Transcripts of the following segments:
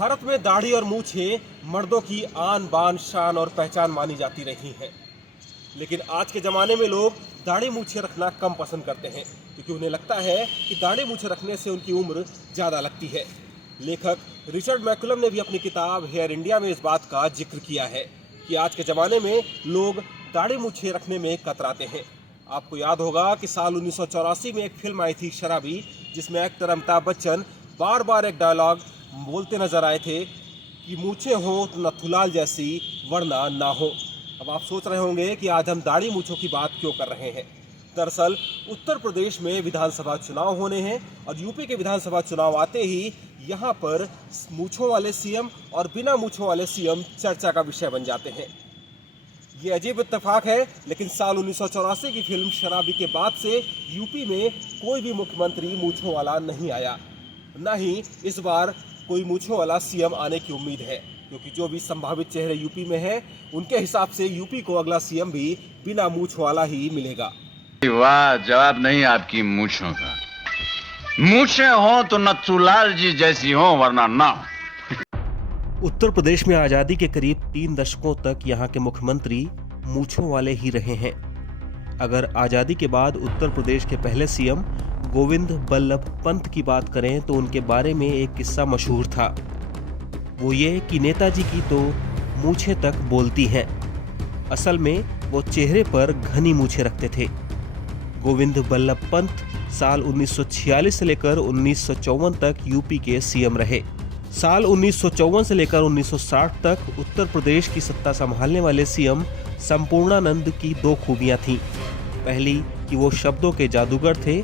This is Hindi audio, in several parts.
भारत में दाढ़ी और मूछें मर्दों की आन बान शान और पहचान मानी जाती रही हैं। लेकिन आज के ज़माने में लोग दाढ़ी मूछें रखना कम पसंद करते हैं, क्योंकि उन्हें लगता है कि दाढ़ी मूछें रखने से उनकी उम्र ज़्यादा लगती है। लेखक रिचर्ड मैकुलम ने भी अपनी किताब हेयर इंडिया में इस बात का जिक्र किया है कि आज के ज़माने में लोग दाढ़ी मूछें रखने में कतराते हैं। आपको याद होगा कि साल 1984 में एक फिल्म आई थी शराबी, जिसमें एक्टर अमिताभ बच्चन बार बार एक डायलॉग बोलते नजर आए थे कि मूछें हो तो नथुलाल जैसी वरना ना हो। अब आप सोच रहे होंगे कि आज हम दाढ़ी मूछों की बात क्यों कर रहे हैं। दरअसल उत्तर प्रदेश में विधानसभा चुनाव होने हैं और यूपी के विधानसभा चुनाव आते ही यहाँ पर मूछों वाले सीएम और बिना मूछों वाले सीएम चर्चा का विषय बन जाते हैं। ये अजीब इत्तेफाक है, लेकिन साल 1984 की फिल्म शराबी के बाद से यूपी में कोई भी मुख्यमंत्री मूछों वाला नहीं आया, न ही इस बार कोई मूछों वाला सीएम आने की उम्मीद है, क्योंकि जो भी संभावित चेहरे यूपी में हैं, उनके हिसाब से यूपी को अगला सीएम भी बिना मूछ वाला ही मिलेगा। वाह, जवाब नहीं आपकी मूछों का। मूछें हो तो नथुलाल जी जैसी हो वरना ना। उत्तर प्रदेश में आजादी के करीब 3 दशकों तक यहाँ के मुख्यमंत्री मूछों वाले ही रहे हैं। अगर आजादी के बाद उत्तर प्रदेश के पहले सीएम गोविंद बल्लभ पंत की बात करें तो उनके बारे में एक किस्सा मशहूर था। वो ये कि नेताजी की तो मूछें तक बोलती हैं। असल में वो चेहरे पर घनी मूछें रखते थे। गोविंद बल्लभ पंत साल 1946 से लेकर 1954 तक यूपी के सीएम रहे। साल 1954 से लेकर 1960 तक उत्तर प्रदेश की सत्ता संभालने वाले सीएम संपूर्णानंद की 2 खूबियां थीं। पहली कि वो शब्दों के जादूगर थे,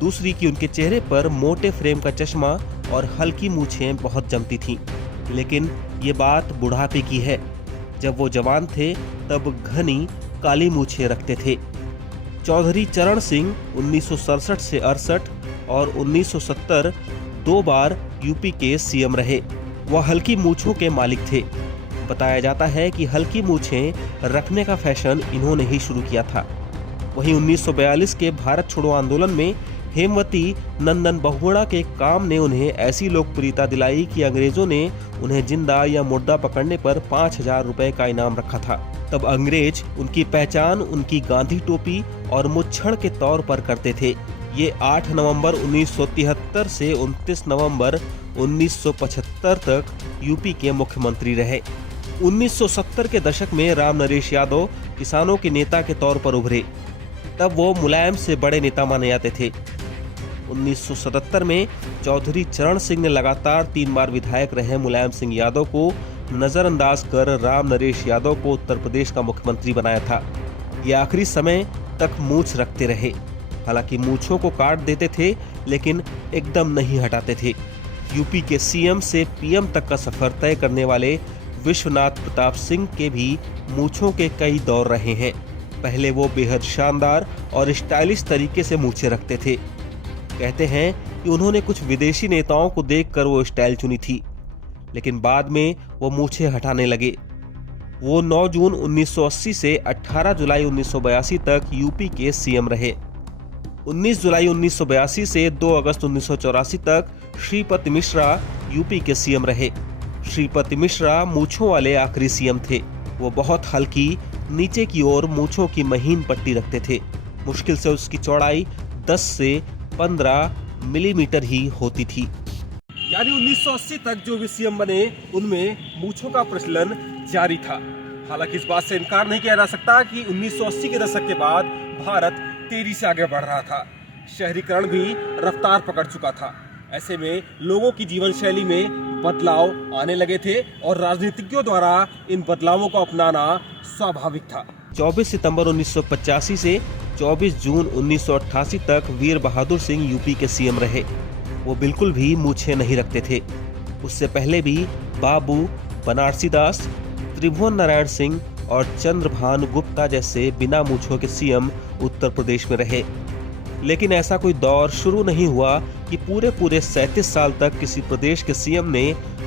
दूसरी कि उनके चेहरे पर मोटे फ्रेम का चश्मा और हल्की मूछें बहुत जमती थीं। लेकिन ये बात बुढ़ापे की है। जब वो जवान थे तब घनी काली मूछें रखते थे। चौधरी चरण सिंह 1967 से 68 और 1970 2 बार यूपी के सीएम रहे। वह हल्की मूछों के मालिक थे। बताया जाता है कि हल्की मूछें रखने का फैशन इन्होंने ही शुरू किया था। वहीं 1942 के भारत छोड़ो आंदोलन में हेमवती नंदन बहुगुणा के काम ने उन्हें ऐसी लोकप्रियता दिलाई कि अंग्रेजों ने उन्हें जिंदा या मुर्दा पकड़ने पर 5000 रुपए का इनाम रखा था। तब अंग्रेज उनकी पहचान उनकी गांधी टोपी और मुच्छड़ के तौर पर करते थे। ये 8 नवंबर 1973 से 29 नवंबर 1975 तक यूपी के मुख्यमंत्री रहे। 1970 के दशक में राम नरेश यादव किसानों के नेता के तौर पर उभरे। तब वो मुलायम से बड़े नेता माने जाते थे। 1977 में चौधरी चरण सिंह ने लगातार 3 बार विधायक रहे मुलायम सिंह यादव को नजरअंदाज कर राम नरेश यादव को उत्तर प्रदेश का मुख्यमंत्री बनाया था। ये आखिरी समय तक मूछ रखते रहे। हालांकि मूछों को काट देते थे, लेकिन एकदम नहीं हटाते थे। यूपी के सीएम से पीएम तक का सफर तय करने वाले विश्वनाथ प्रताप सिंह के भी मूछों के कई दौर रहे हैं। पहले वो बेहद शानदार और स्टाइलिश तरीके से मूछें रखते थे। कहते हैं कि उन्होंने कुछ विदेशी नेताओं को देखकर वो स्टाइल चुनी थी, लेकिन बाद में वो मूछें हटाने लगे। वो 9 जून 1980 से 18 जुलाई 1982 तक यूपी के सीएम रहे। 19 जुलाई 1982 से 2 अगस्त 1984 तक श्रीपति मिश्रा यूपी के सीएम रहे। श्रीपति मिश्रा मूछों वाले आखिरी सीएम थे। वो बहुत हल्की नीचे की ओर मूछों की महीन पट्टी रखते थे। मुश्किल से उसकी चौड़ाई 10 से 15 मिलीमीटर ही होती थी। यानी 1980 तक जो भी सीएम बने उनमें मूछों का प्रचलन जारी था। हालांकि इस बात से इनकार नहीं किया जा सकता कि 1980 के दशक के बाद भारत तेजी से आगे बढ़ रहा था। शहरीकरण भी रफ्तार पकड़ चुका था। ऐसे में लोगों की जीवन शैली में बदलाव आने लगे थे और राजनीतिज्ञों द्वारा इन बदलावों को अपनाना स्वाभाविक था। 24 सितंबर 1985 से 24 जून 1988 तक वीर बहादुर सिंह यूपी के सीएम रहे। वो बिल्कुल भी मूछें नहीं रखते थे। उससे पहले भी बाबू, बनारसी दास, त्रिभुवन नारायण सिंह और चंद्रभान गुप्ता जैसे बिना मूछों के सीएम उत्तर प्रदेश में रहे। लेकिन ऐसा कोई दौर शुरू नहीं हुआ कि पूरे 37 साल तक किसी प्रदेश के सीएम ने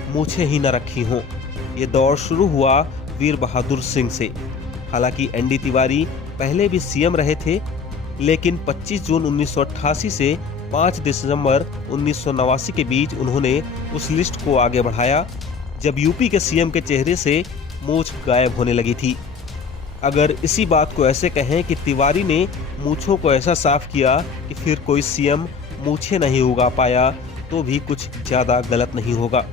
मूछें ही न रखी हों। ये दौर शुरू हुआ वीर बहादुर सिंह से। हालांकि एनडी तिवारी पहले भी सीएम रहे थे, लेकिन 25 जून 1988 से 5 दिसंबर 1989 के बीच उन्होंने उस लिस्ट को आगे बढ़ाया जब यूपी के सीएम के चेहरे से मूंछ गायब होने लगी थी। अगर इसी बात को ऐसे कहें कि तिवारी ने मूंछों को ऐसा साफ किया कि फिर कोई सीएम मूंछें नहीं उगा पाया, तो भी कुछ ज्यादा गलत नहीं होगा।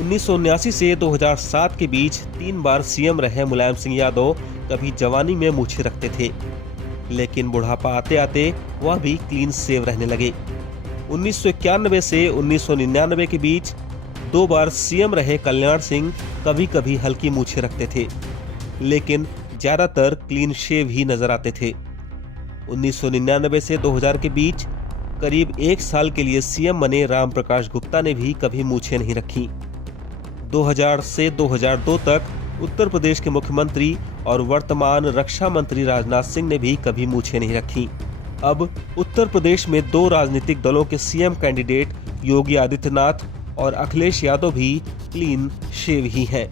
1979 से 2007 के बीच 3 बार सीएम रहे मुलायम सिंह यादव कभी जवानी में मूंछें रखते थे, लेकिन बुढ़ापा आते आते वह भी क्लीन शेव रहने लगे। 1991 से 1999 के बीच 2 बार सीएम रहे कल्याण सिंह कभी कभी हल्की मूंछें रखते थे, लेकिन ज्यादातर क्लीन शेव ही नजर आते थे। 1999 से 2000 के बीच करीब 1 साल के लिए सीएम बने राम प्रकाश गुप्ता ने भी कभी मूंछें नहीं रखी। 2000 से 2002 तक उत्तर प्रदेश के मुख्यमंत्री और वर्तमान रक्षा मंत्री राजनाथ सिंह ने भी कभी मूंछें नहीं रखी। अब उत्तर प्रदेश में 2 राजनीतिक दलों के सीएम कैंडिडेट योगी आदित्यनाथ और अखिलेश यादव भी क्लीन शेव ही हैं।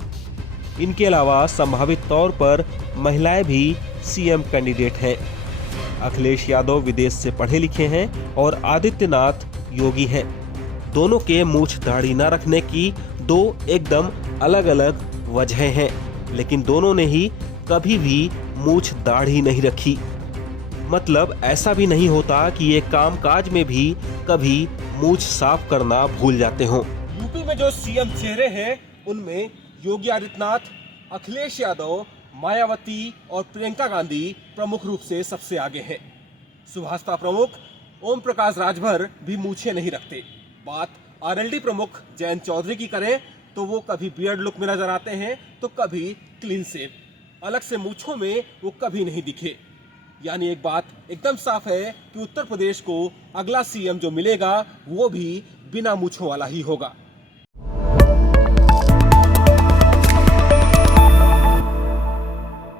इनके अलावा संभावित तौर पर महिलाएं भी सीएम कैंडिडेट हैं। अखिलेश यादव विदेश से पढ़े लिखे हैं और आदित्यनाथ योगी हैं। दोनों के मूंछ दाढ़ी न रखने की 2 एकदम अलग अलग वजहें हैं, लेकिन दोनों ने ही कभी भी मूंछ दाढ़ी नहीं रखी। मतलब ऐसा भी नहीं होता कि ये कामकाज में भी कभी मूंछ साफ करना भूल जाते हों। यूपी में जो सीएम चेहरे हैं उनमें योगी आदित्यनाथ, अखिलेश यादव, मायावती और प्रियंका गांधी प्रमुख रूप से सबसे आगे हैं। सुभाषपा प्रमुख ओम प्रकाश राजभर भी मूंछें नहीं रखते। बात आरएलडी प्रमुख जयंत चौधरी की करें तो वो कभी बियर्ड लुक में नजर आते हैं तो कभी क्लीन शेव। अलग से मूंछों में वो कभी नहीं दिखे। यानी एक बात एकदम साफ है कि उत्तर प्रदेश को अगला सीएम जो मिलेगा वो भी बिना मूंछों वाला ही होगा।